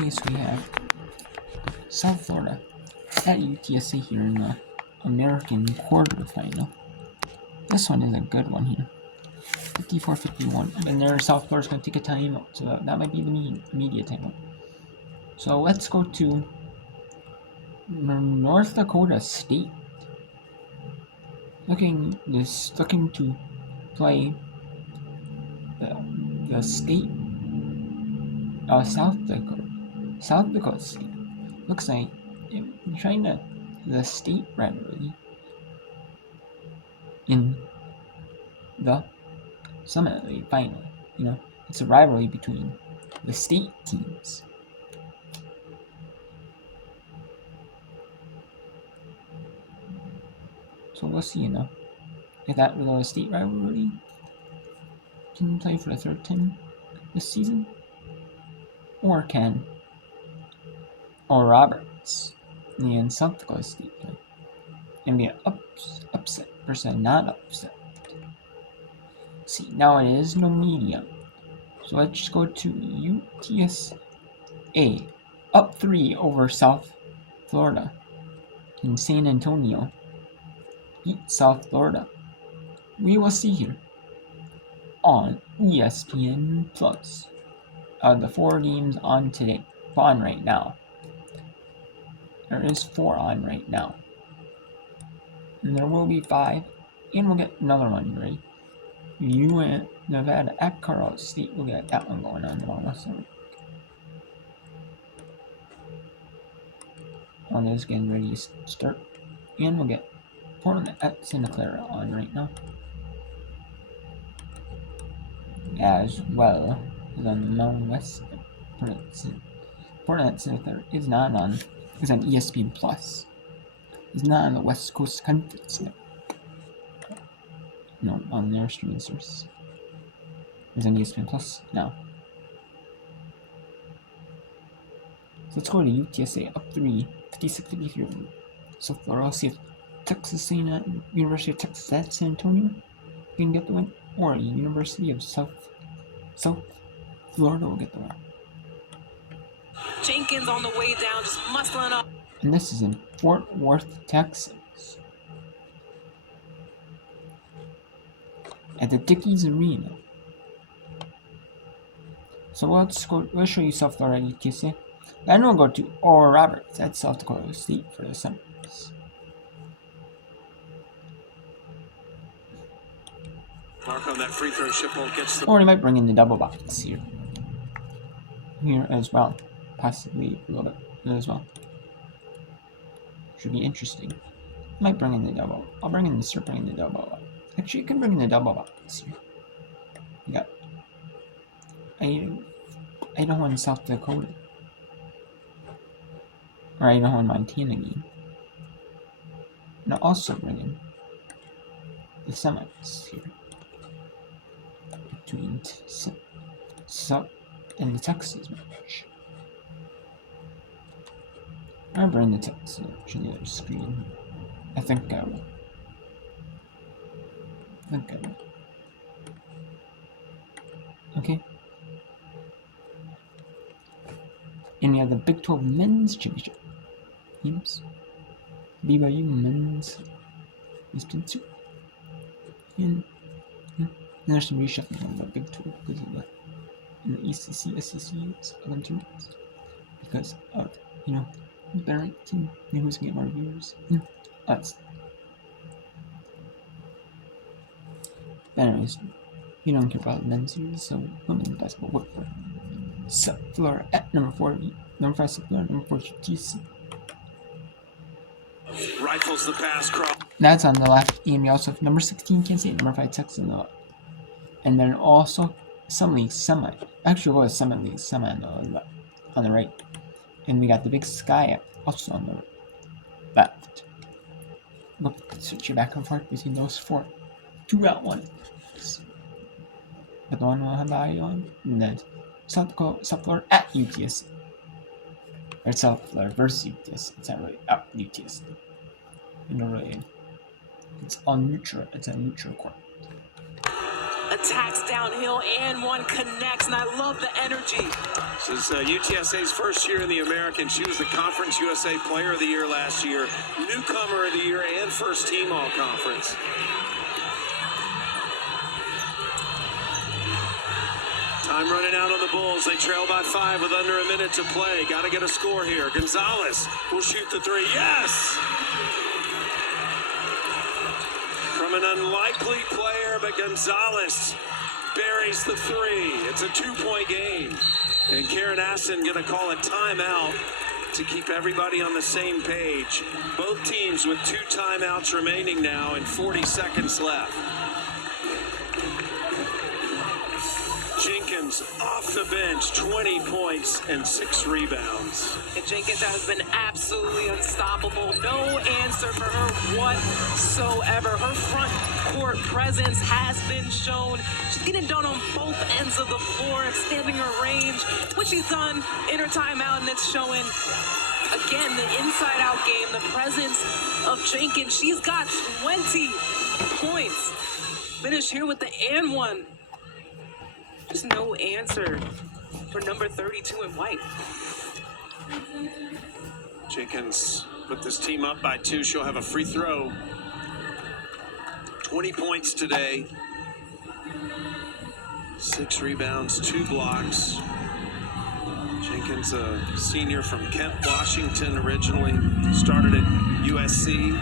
Okay, so we have South Florida at UTSA here in the American quarterfinal. This one is a good one here. 54-51. And there, South Florida's going to take a timeout, so that might be the media timeout. So let's go to North Dakota State. Looking to play the state of South Dakota State. Looks like trying the state rivalry in the Summit League final. You know, it's a rivalry between the state teams. So we'll see, you know, if that little state rivalry can play for the third time this season, or can Oral Roberts and South Dakota State play and be an upset versus not upset. See, now it is no media, so let's just go to UTSA up 3 over South Florida in San Antonio. Beat South Florida. We will see here on ESPN Plus. The 4 games on right now. There is 4 on right now. And there will be 5, and we'll get another one ready. Nevada at Colorado State, we'll get that one going on tomorrow. On is getting ready to start. And we'll get Portland at Santa Clara on right now. As well as on the Mountain West. Portland at Santa Clara is not on. Is on ESPN Plus. It's not on the West Coast Conference yet. No, on their streaming source. It's on ESPN Plus now. So let's go to UTSA up 3, 56-53. So Florida, I'll see if University of Texas at San Antonio can get the win, or University of South Florida will get the win. Jenkins on the way down, just muscling up. And this is in Fort Worth, Texas. At the Dickies Arena. So we'll show you South Florida UTSA. Then we'll go to Oral Roberts at South Dakota State for the semis. Mark on that free throw, Shipple gets the... Or he might bring in the double box here. Here as well. Possibly a little bit as well. Should be interesting. Might bring in the double. I'll bring in the double. Actually, you can bring in the double box here. You got Idaho and South Dakota. Or Idaho and Montana game. And I'll also bring in the semis here. Between South and the Texas match. I'll bring the Texas to the other screen. I think I will. Okay. And we have the Big 12 Men's Championship games. BYU Men's Eastern 2. And there's some reshuffling on the Big 12 because of the ECC, SEC, other tournaments. Because of, the better team, who's going to get more viewers. But anyways, you don't care about the men's series, so women's basketball, what for? South Florida at number 4, number 5 South Florida, number 4 GTC. Rifles the pass cross. That's on the left, and we also have number 16 Kansas State, number 5 Texas on the left. And then also Summit League Semi. Actually, it was Summit League Semi on the right. And we got the Big Sky also on the left. We'll switch it back and forth between those 4. 2-out-1. But the one we'll have the eye on, and then South Florida at UTSA. Or South Florida versus UTSA. It's not really at UTSA. Really, it's on neutral. It's a neutral court. Attacks downhill and one connects, and I love the energy. This is UTSA's first year in the American. She was the Conference USA Player of the Year last year, Newcomer of the Year, and First Team All-Conference. Time running out on the Bulls. They trail by 5 with under a minute to play. Got to get a score here. Gonzalez will shoot the three. Yes! From an unlikely player, but Gonzalez buries the three. It's a 2-point game. And Karen Aston going to call a timeout to keep everybody on the same page. Both teams with 2 timeouts remaining now and 40 seconds left. Jenkins off the bench, 20 points and 6 rebounds. And Jenkins has been absolutely unstoppable. No answer for her whatsoever. Her front court presence has been shown. She's getting done on both ends of the floor, extending her range, which she's done in her timeout, and it's showing. Again, the inside-out game, the presence of Jenkins. She's got 20 points. Finish here with the and one. Just no answer for number 32 in white. Jenkins put this team up by 2. She'll have a free throw. 20 points today. 6 rebounds, 2 blocks. Jenkins, a senior from Kent, Washington originally. Started at USC.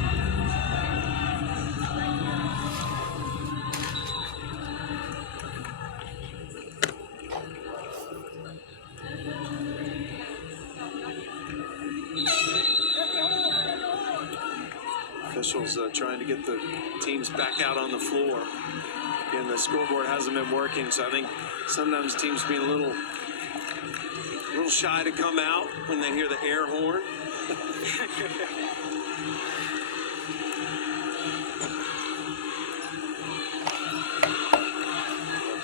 Officials trying to get the teams back out on the floor. Again, the scoreboard hasn't been working, so I think sometimes teams being a little shy to come out when they hear the air horn.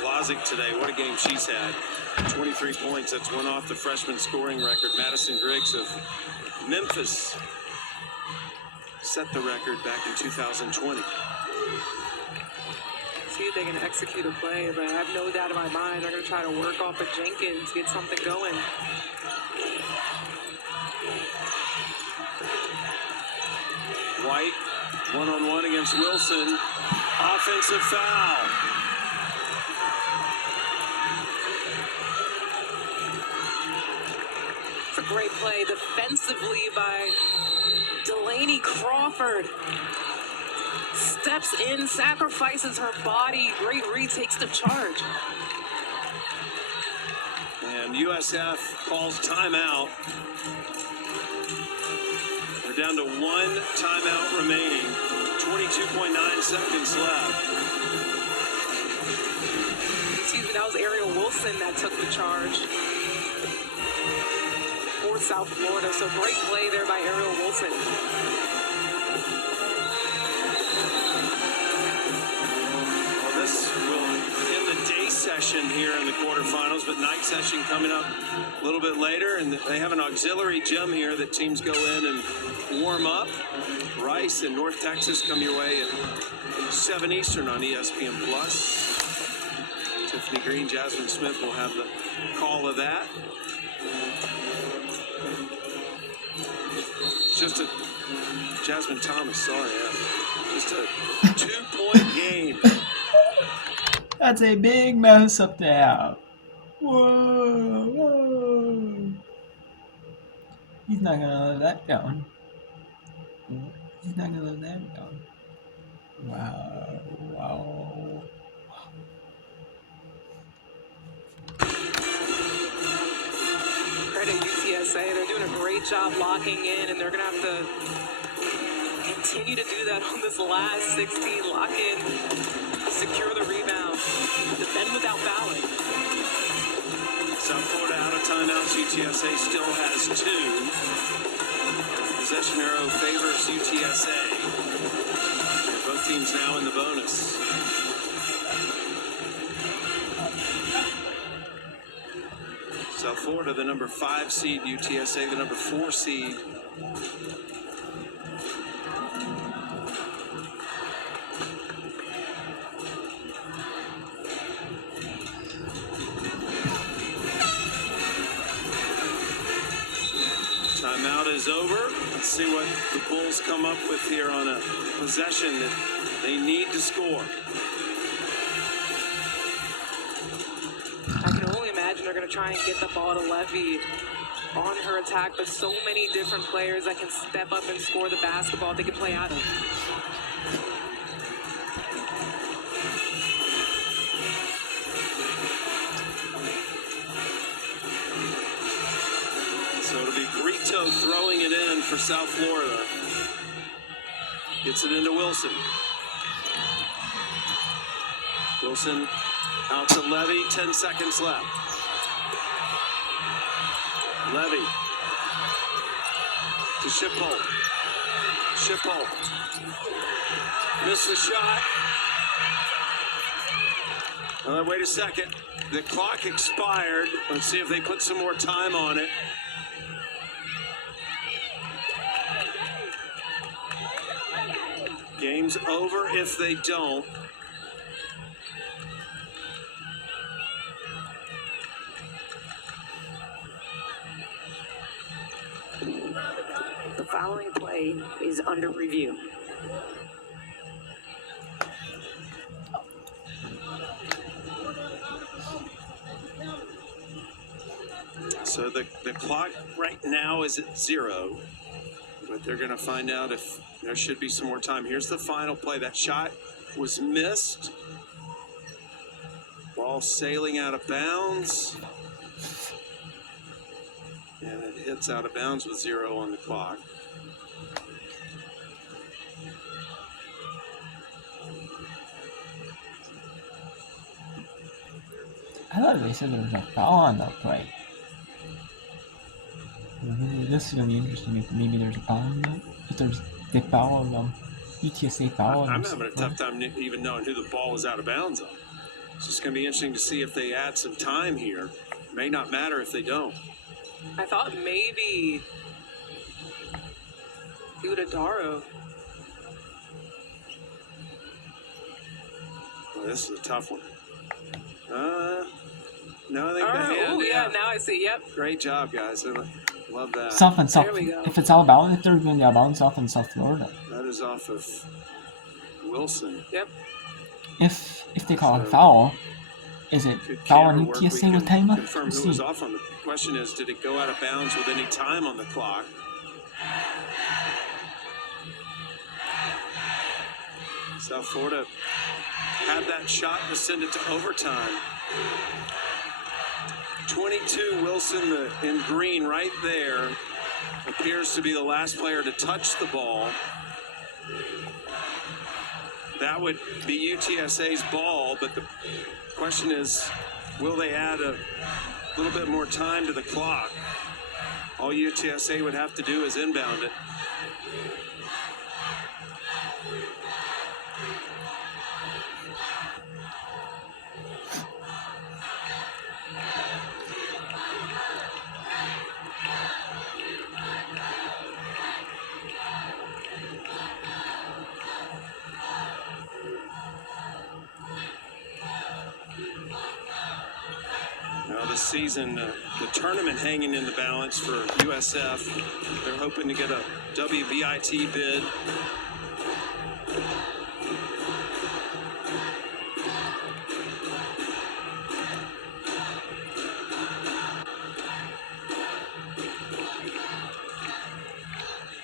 Blazic today, what a game she's had. 23 points, that's one off the freshman scoring record. Madison Griggs of Memphis set the record back in 2020. See if they can execute a play, but I have no doubt in my mind they're going to try to work off of Jenkins, get something going. White, one-on-one against Wilson. Offensive foul. It's a great play defensively by Delaney Crawford. Steps in, sacrifices her body. Great read, takes the charge. And USF calls timeout. We're down to 1 timeout remaining. 22.9 seconds left. Excuse me, that was Ariel Wilson that took the charge for South Florida. So great play there by Ariel Wilson. Well, this will end the day session here in the quarterfinals, but night session coming up a little bit later. And they have an auxiliary gym here that teams go in and warm up. Rice and North Texas come your way at 7 Eastern on ESPN+. Tiffany Green, Jasmine Smith will have the call of that. Just a Jasmine Thomas, sorry, just a 2-point game. That's a big mess up there. Whoa, whoa. He's not gonna let that down. He's not gonna let that down. Wow, wow. Credit UTSA, they're doing a great job locking in, and they're gonna have to continue to do that on this last 16. Lock in, secure the rebound, defend without fouling. South Florida out of timeouts. UTSA still has 2. Possession arrow favors UTSA. Both teams now in the bonus. South Florida, the number 5 seed. UTSA, the number 4 seed. Timeout is over. Let's see what the Bulls come up with here on a possession that they need to score. I can only imagine they're going to try and get the ball to Levy on her attack, but so many different players that can step up and score the basketball they can play out of. So it'll be Brito throwing it in for South Florida. Gets it into Wilson. Wilson out to Levy, 10 seconds left. Levy to Shippo. Shippo missed the shot. Wait a second. The clock expired. Let's see if they put some more time on it. Game's over if they don't. The following play is under review. So the clock right now is at 0, but they're going to find out if there should be some more time. Here's the final play. That shot was missed. Ball sailing out of bounds. And it hits out of bounds with 0 on the clock. I thought they said there was a foul on that play. This is gonna be interesting if maybe there's a foul on that. If they foul them, UTSA foul. I'm having a tough time even knowing who the ball was out of bounds on. It's just gonna be interesting to see if they add some time here. May not matter if they don't. I thought maybe Udadaro. Well, this is a tough one. No, I think Oh, the hand. yeah, now I see. Yep. Great job, guys. I love that. South and South. There we go. If it's out of bounds, if they're going to be out of bounds, South and South Florida. That is off of Wilson. Yep. If they call a foul, is it Good foul on camera work. We UTSA can with time left? confirm Let's who was see. off on the question is, did it go out of bounds with any time on the clock? South Florida had that shot to send it to overtime. 22, Wilson in green right there. Appears to be the last player to touch the ball. That would be UTSA's ball, but the question is, will they add a little bit more time to the clock? All UTSA would have to do is inbound it. Now this season, the tournament hanging in the balance for USF. They're hoping to get a WBIT bid.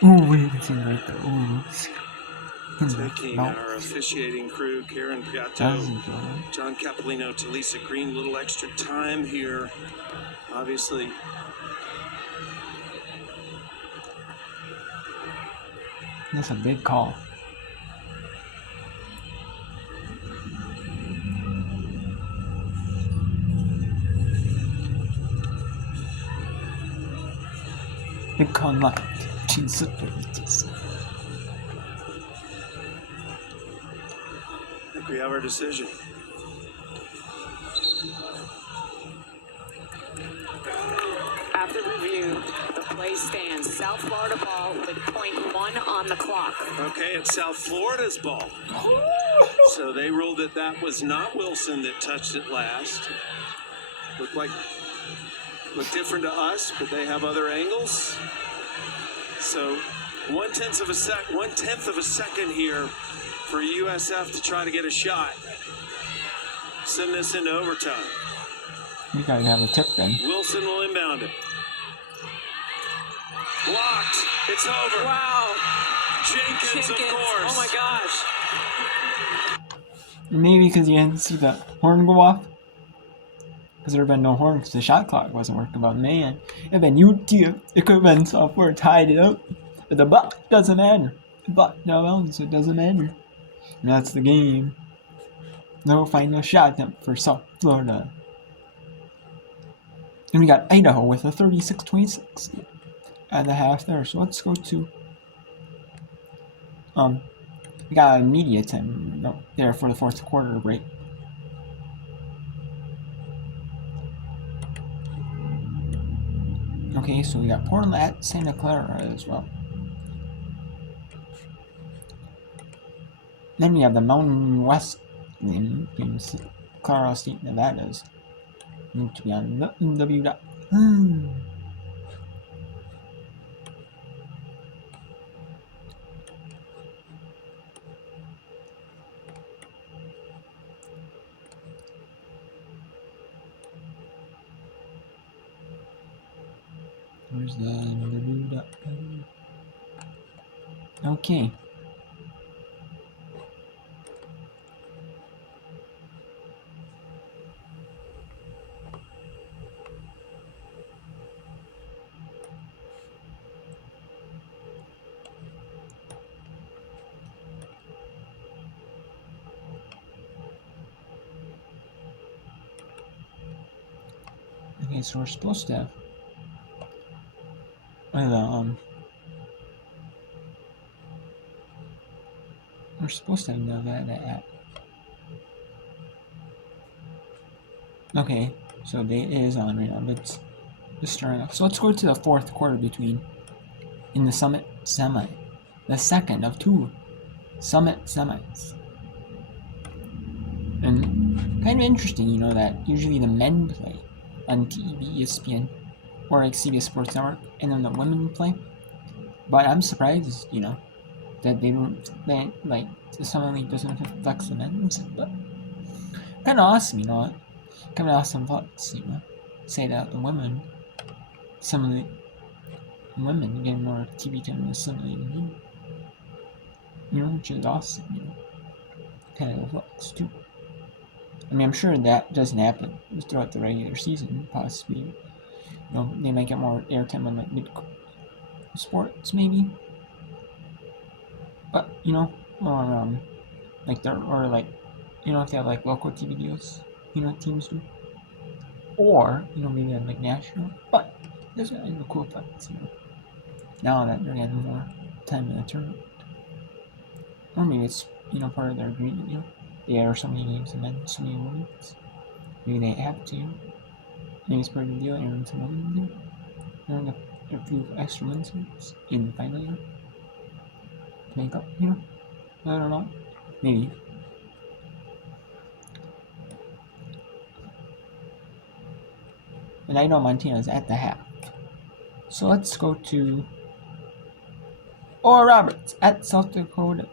Ooh, we can see it right there. Ooh. Taking our officiating crew, Karen Piatto, John Capolino, Talisa Green, a little extra time here. Obviously, That's a big call. Big call not. Jesus. I think we have our decision. After review, the play stands. South Florida ball with .1 on the clock. Okay, it's South Florida's ball. So they ruled that that was not Wilson that touched it last. Looked different to us, but they have other angles. So 1/10 of a second here for USF to try to get a shot. Send this into overtime. We gotta have a tip then. Wilson will inbound it. Blocked. It's over. Wow. Jenkins, of course. Oh my gosh. Maybe because you didn't see the horn go off. Because there would have been no horn because the shot clock wasn't working. But man, if been UT, it could have been software tied it up. But the buck doesn't matter. The buck no bounds, so it doesn't matter. And that's the game. No final shot attempt for South Florida. And we got Idaho with a 36-26 at the half there. So let's go to we got a media time there for the fourth quarter break. Okay, so we got Portland at Santa Clara as well. Then we have the Mountain West game between Colorado State and Nevada's. Need to be on W. Where's the W? Okay. Okay, so we're supposed to have we're supposed to have Nevada at. Okay, so it is on right now, but it's just starting off. So let's go to the fourth quarter in the Summit Semi, the second of two Summit Semis. And kind of interesting, that usually the men play on TV, ESPN, or like CBS Sports Network, and then the women play. But I'm surprised, that the Summer League doesn't affect the men's. But kind of awesome, kind of awesome thoughts, say that the women, some of the women get more TV time than some of the men, which is awesome, kind of thoughts too. I mean, I'm sure that doesn't happen throughout the regular season, possibly. They might get more airtime on like mid sports, maybe. But or if they have like local TV deals, teams do, or maybe on like national. But those are cool thoughts, Now that they're getting more time in the tournament, or maybe it's part of their agreement, they air so many games and then so many moments. Maybe they have to. Maybe it's part of the deal, airing some women do. Airing a few extra wins in the final year. To make up, I don't know. Maybe. And I know Montana's at the half. So let's go to Oral Roberts at South Dakota,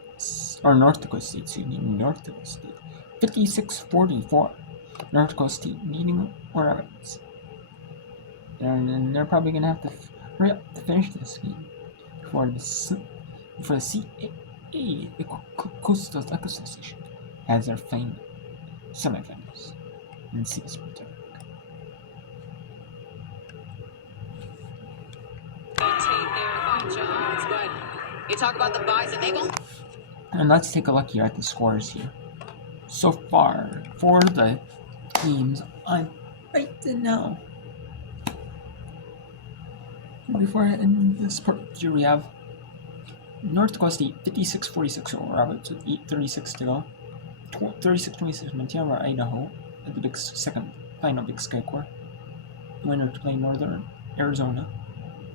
or North Dakota State, North Dakota State. 56-44. North Dakota State beating Oral Roberts. And they're probably going to have to hurry up to finish this game for the CAA, the Coastal Association, has their final semifinals in CBS Sports Network. Jones, but you talk about the Bison Eagle. And let's take a look here at the scores here. So far, for the teams on right now. Before I end this part here, we have North Dakota State 56-46 over Roberts with 8:36 to go. 36-26 Montana over Idaho at the second final Big Sky Core. Winner to play Northern Arizona.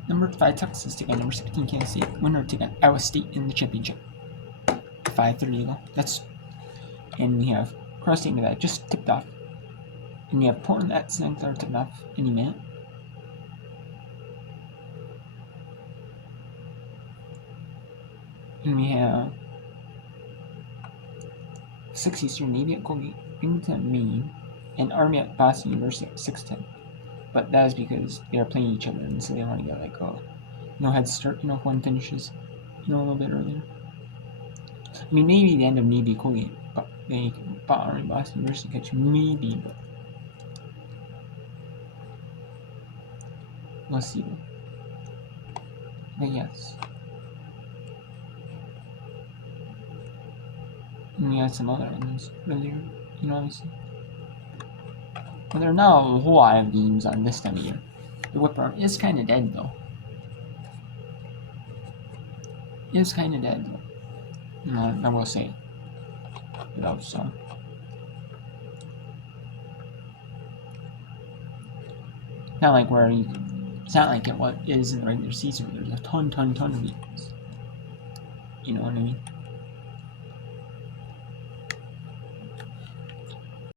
Number 5 Texas taking number 16 Kansas State. Winner taking Iowa State in the championship. 5:30 to go. And we have Cross State Nevada just tipped off. And we have Portland at Santa Clara tipped off any minute. And we have 6 Eastern, Navy at Colgate, Binghamton at Maine, and Army at Boston University at 6:10. But that is because they are playing each other, and so they want to get like a head start. If one finishes a little bit earlier. I mean, maybe the end of Navy Colgate, but they Army Boston University catch maybe, but we'll see. But yes. And we had some other ones earlier, obviously. But there are not a whole lot of games on this time of year. The Whipper is kind of dead, though. I will say. Without some. Not like where you. It's not like it is in the regular season where there's a ton of games. You know what I mean?